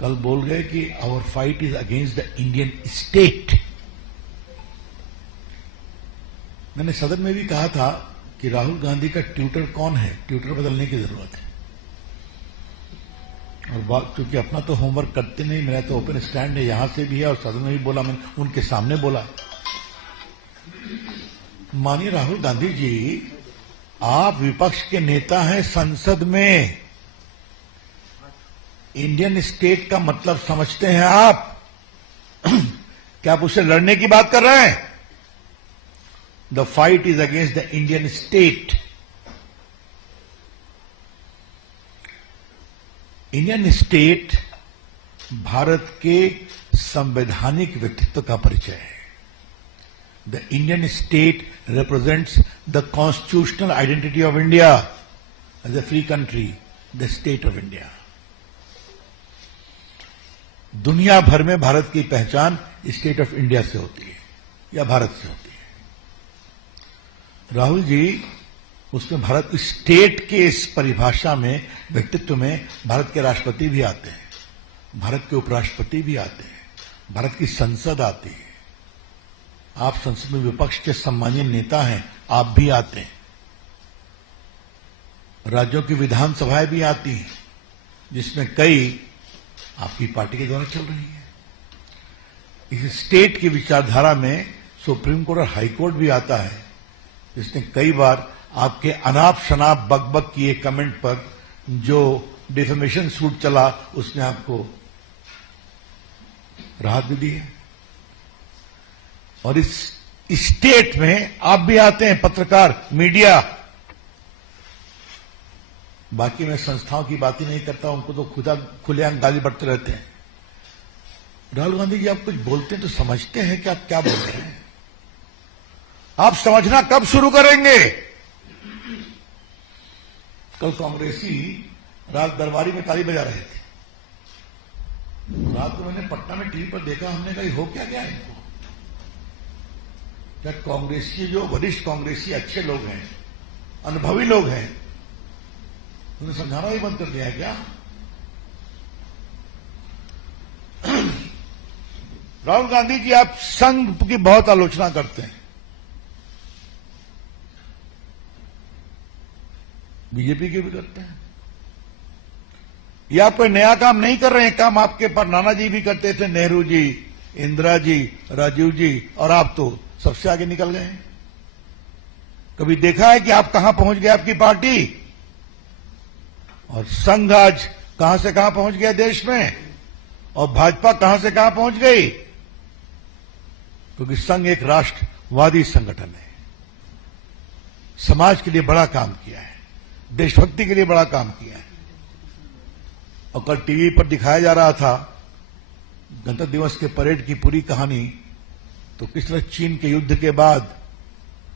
कल बोल गए कि our fight is against the Indian state. मैंने सदन में भी कहा था कि राहुल गांधी का ट्विटर कौन है, ट्विटर बदलने की जरूरत है। और बात क्योंकि अपना तो होमवर्क करते नहीं, मेरा तो ओपन स्टैंड है, यहां से भी है और सदन में भी बोला, मैंने उनके सामने बोला। माननीय राहुल गांधी जी, आप विपक्ष के नेता हैं संसद में, इंडियन स्टेट का मतलब समझते हैं आप? क्या आप उससे लड़ने की बात कर रहे हैं? The fight is against the Indian state. Indian state Bharat के संवैधानिक व्यक्तित्व का परिचय है। The Indian state represents the constitutional identity of India as a free country, the state of India. दुनिया भर में भारत की पहचान स्टेट ऑफ इंडिया से होती है या भारत से होती है। राहुल जी, उसमें भारत स्टेट के इस परिभाषा में, व्यक्तित्व में भारत के राष्ट्रपति भी आते हैं, भारत के उपराष्ट्रपति भी आते हैं, भारत की संसद आती है। आप संसद में विपक्ष के सम्मानीय नेता हैं, आप भी आते हैं। राज्यों की विधानसभाएं भी आती हैं, जिसमें कई आपकी पार्टी के द्वारा चल रही है। इस स्टेट की विचारधारा में सुप्रीम कोर्ट और हाई कोर्ट भी आता है, जिसने कई बार आपके अनाप शनाप बकबक किए कमेंट पर जो डिफेमेशन सूट चला, उसने आपको राहत भी दी है। और इस स्टेट में आप भी आते हैं, पत्रकार, मीडिया। बाकी मैं संस्थाओं की बात ही नहीं करता, उनको तो खुदा खुलेआम गाली बढ़ते रहते हैं। राहुल गांधी जी, आप कुछ बोलते हैं तो समझते हैं कि आप क्या बोल रहे हैं? आप समझना कब शुरू करेंगे? कल कांग्रेसी रात दरबारी में ताली बजा रहे थे। रात को मैंने पटना में टीवी पर देखा, हमने कहा हो क्या गया इनको? क्या कांग्रेसी, जो वरिष्ठ कांग्रेसी अच्छे लोग हैं, अनुभवी लोग हैं, उन्हें समझाना ही बंद कर दिया है क्या? राहुल गांधी जी, आप संघ की बहुत आलोचना करते हैं। बीजेपी के भी करते हैं। ये आप कोई नया काम नहीं कर रहे हैं, काम आपके पर नाना जी भी करते थे, नेहरू जी, इंदिरा जी, राजीव जी, और आप तो सबसे आगे निकल गए हैं। कभी देखा है कि आप कहां पहुंच गए आपकी पार्टी? और संघ आज कहां से कहां पहुंच गया देश में, और भाजपा कहां से कहां पहुंच गई? क्योंकि संघ एक राष्ट्रवादी संगठन है, समाज के लिए बड़ा काम किया है, देशभक्ति के लिए बड़ा काम किया है। और कल टीवी पर दिखाया जा रहा था गणतंत्र दिवस के परेड की पूरी कहानी, तो किस तरह चीन के युद्ध के बाद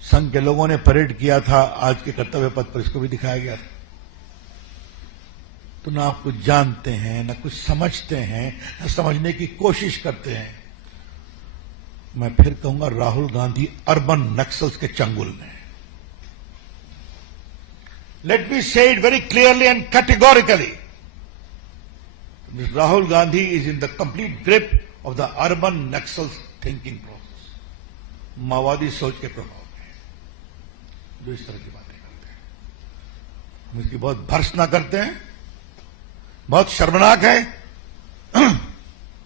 संघ के लोगों ने परेड किया था आज के कर्तव्य पथ पर, इसको भी दिखाया गया था। तो ना आप कुछ जानते हैं, ना कुछ समझते हैं, ना समझने की कोशिश करते हैं। मैं फिर कहूंगा, राहुल गांधी अर्बन नक्सल्स के चंगुल में। लेट मी से it very clearly and categorically, Rahul Gandhi is in the complete grip of the urban Naxals thinking process, माओवादी सोच के प्रभाव में जो इस तरह की बातें करते हैं। हम इसकी बहुत भर्त्सना करते हैं, बहुत शर्मनाक है